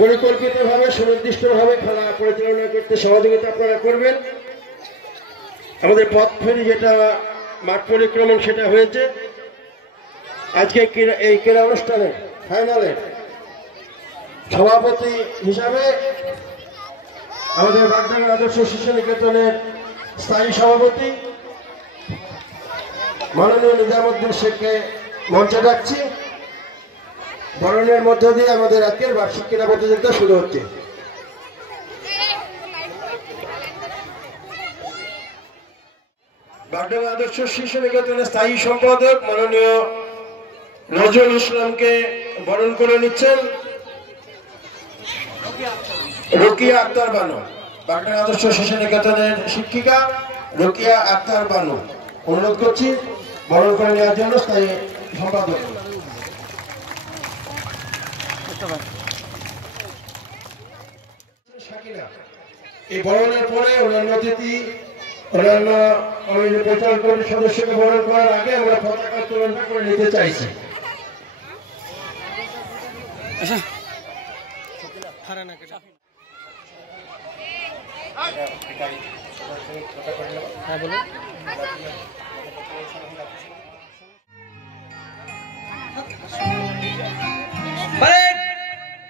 পরিকল্পিতভাবে সুনির্দিষ্টভাবে খেলা পরিচালনা করতে সহযোগিতা আপনারা করবেন। আমাদের পথ ফেরি যেটা মাঠ পরিক্রমণ সেটা হয়েছে। আজকে এই ক্রীড়া অনুষ্ঠানে ফাইনালে সভাপতি হিসাবে আমাদের বাগডাঙ্গা আদর্শ শিশু নিকেতনের স্থায়ী সভাপতি মাননীয় নিজামুদ্দিন শেখকে মঞ্চে ডাকছি। বরণের মধ্য দিয়ে আমাদের আজকের বার্ষিক ক্রীড়া প্রতিযোগিতা শুরু হচ্ছে। বাগডাঙ্গা আদর্শ শিশু নিকেতনের স্থায়ী সম্পাদক মাননীয় নজরুল ইসলামকে বরণ করে নিচ্ছেন রোকিয়া আক্তার বানু। বাগডাঙ্গা আদর্শ শিশু নিকেতনের শিক্ষিকা রোকিয়া আক্তার বানু অনুরোধ করছি বরণ করে নেওয়ার জন্য স্থায়ী সম্পাদক। এই বরণের পরে অন্যান্য অতিথি অন্যান্য প্রচার কমিটির সদস্যকে বরণ করার আগে আমরা পতাকা উত্তোলনটা করে নিতে চাইছি।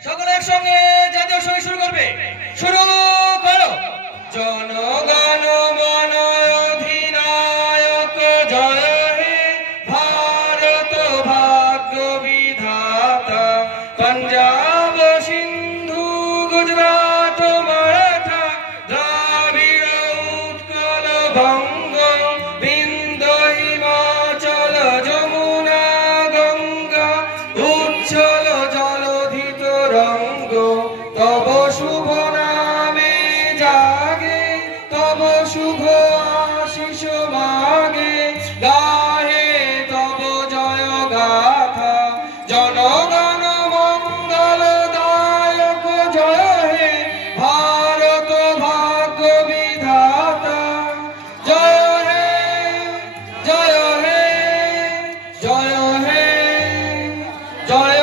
সকলে একসঙ্গে জাতীয় সঙ্গীত শুরু করবে। শুরু করো। জনগণ মন অধিনায়ক জয় হে ভারত ভাগ্য বিধাতা পাঞ্জাব সিন্ধু গুজরাট মারাঠা দ্রাবিড় উৎকল বঙ্গ বিন্ধ্য হিমাচল যমুনা গঙ্গা উচ্ছল জলধি রঙ্গ তব শুভ নামে জাগে তব শুভ আশিস মাগে গাহে তব জয় গাথা জনগণ মঙ্গল দায়ক জয় হে ভারত ভাগ্য বিধাতা জয় হে জয় হে জয় হে জয়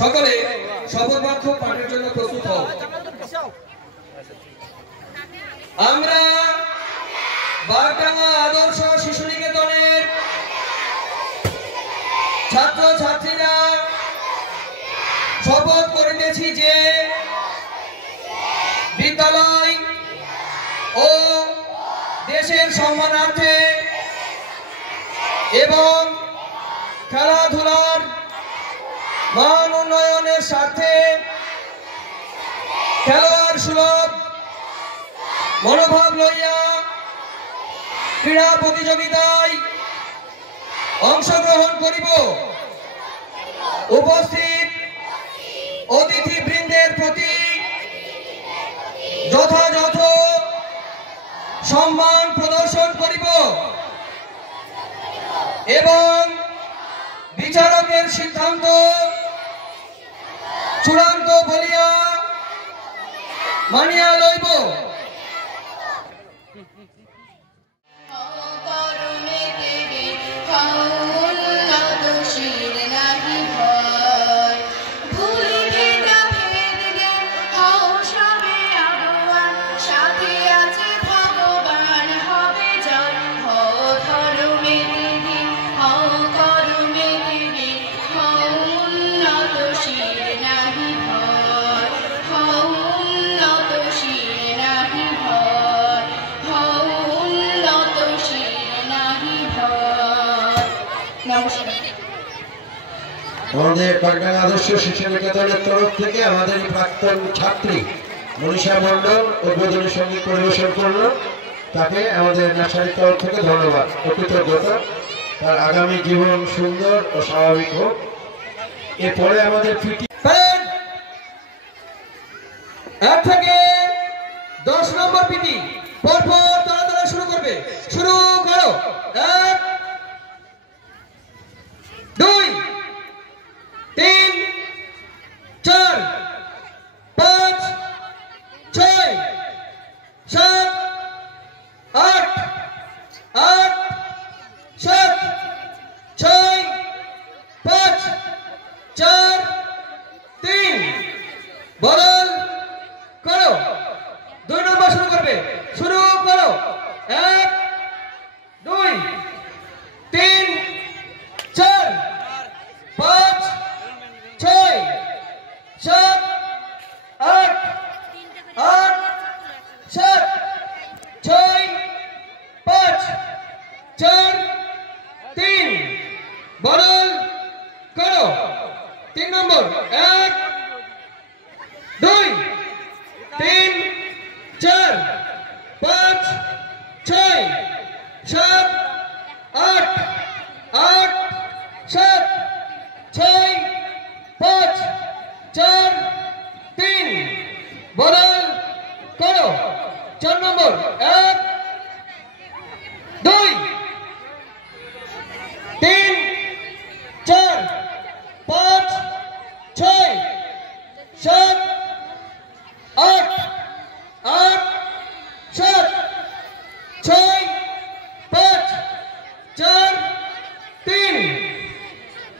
সকলে শপথবাক্য পাঠের জন্য প্রস্তুত হও। আমরা বাগডাঙ্গা আদর্শ শিশু নিকেতনের ছাত্র ছাত্রীরা শপথ করিতেছি যে বিদ্যালয় ও দেশের সম্মানার্থে এবং খেলাধুলার মান উন্নয়নের স্বার্থে খেলোয়াড় সুলভ মনোভাব লইয়া ক্রীড়া প্রতিযোগিতায় অংশগ্রহণ করিব। উপস্থিত অতিথিবৃন্দের প্রতি যথাযথ সম্মান প্রদর্শন করিব এবং বিচারকের সিদ্ধান্ত চূড়ান্ত বলিয়া মানিয়া লইব। আমাদের বাগডাঙ্গা আদর্শ শিশু নিকেতনের তরফ থেকে আমাদের প্রাক্তন ছাত্রী মনীষা মন্ডল উদ্বোধনী সঙ্গীত পরিবেশন করলো। তাকে আমাদের নার্সারির তরফ থেকে ধন্যবাদ ও কৃতজ্ঞতা। তার আগামী জীবন সুন্দর ও স্বাভাবিক হোক। এরপরে আমাদের পিটি 1 থেকে 10 নম্বর পিটি পরপর তাড়াতাড়ি শুরু করবে। শুরু করো। 1 2 3 4 5 6 7 4 3 বদল করো 3 নম্বর 1 2 3 4 5 6 7 8 8 7 6 5 4 3 বদল করো 4 নম্বর 1 2 3 4 5 6 7 8 8 7 6 5 4 3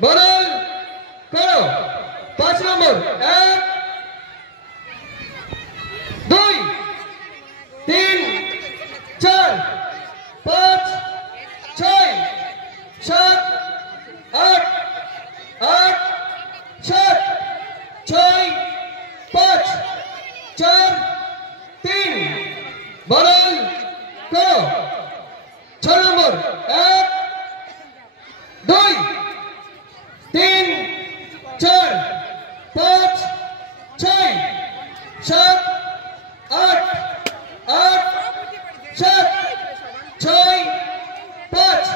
বদল করো 5 নম্বর 1 2 3 4 5 6 7 8 8 7 6 5 4 3 বদল করো 6 নম্বর 1 2 3 4 5 6 7 8 8 7 6 5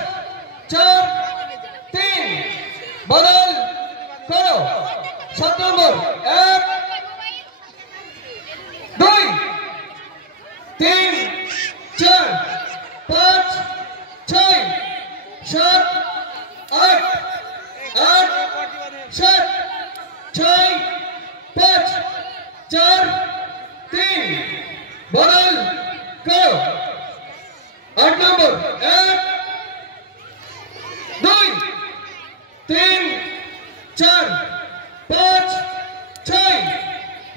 4 3 বদল করো 7 নম্বর 1 2 3 4 5 6 7 8 8 7 6 5 4 3 বদল করো 8 নম্বর 1 2 3 4 5 6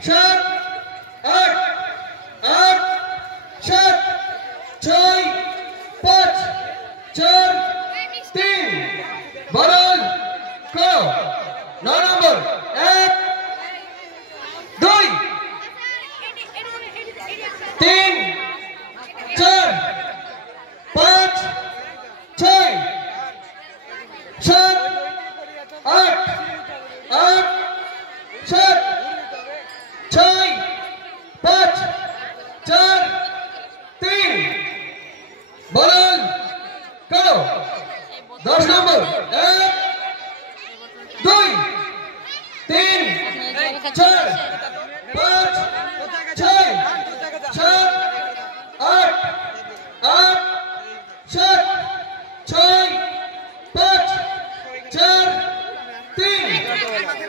7 8 8 7 6 5 4 3 বদল করো 9 নম্বর 1 2 3 4 5 6 7 8 8 7 6 5 4 3 বদল করো 10 নম্বর 1 2 3 4 5 6 7 8 8 7 6 5 4 3